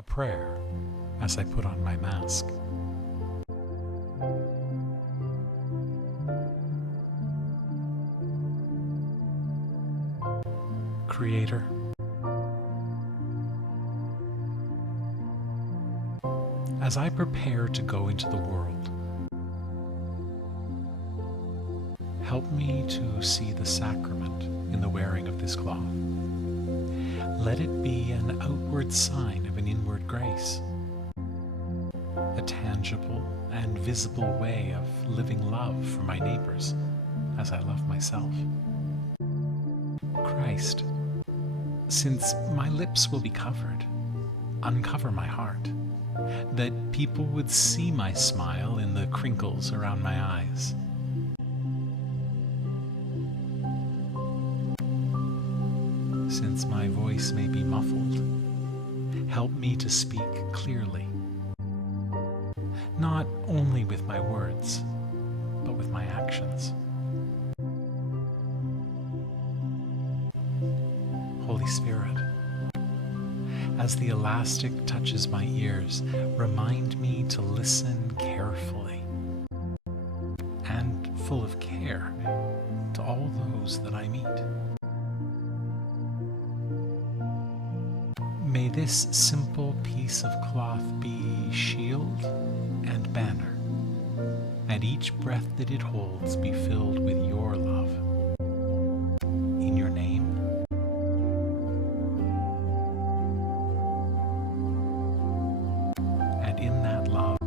a prayer as I put on my mask. Creator, as I prepare to go into the world, help me to see the sacrament in the wearing of this cloth. Let it be an outward sign of an inward grace, a tangible and visible way of living love for my neighbors as I love myself. Christ, since my lips will be covered, uncover my heart, that people would see my smile in the crinkles around my eyes. Since my voice may be muffled, help me to speak clearly, not only with my words, but with my actions. Holy Spirit, as the elastic touches my ears, remind me to listen carefully and full of care to all those that I meet. May this simple piece of cloth be shield and banner, and each breath that it holds be filled with your love. In your name, and in that love,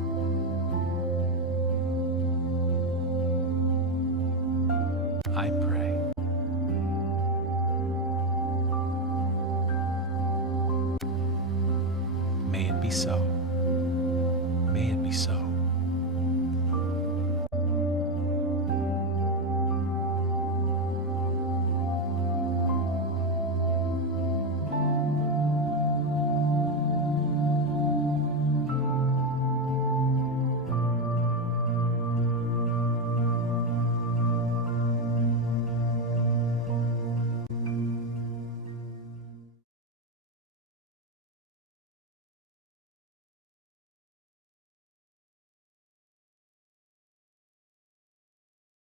I pray. May it be so. May it be so.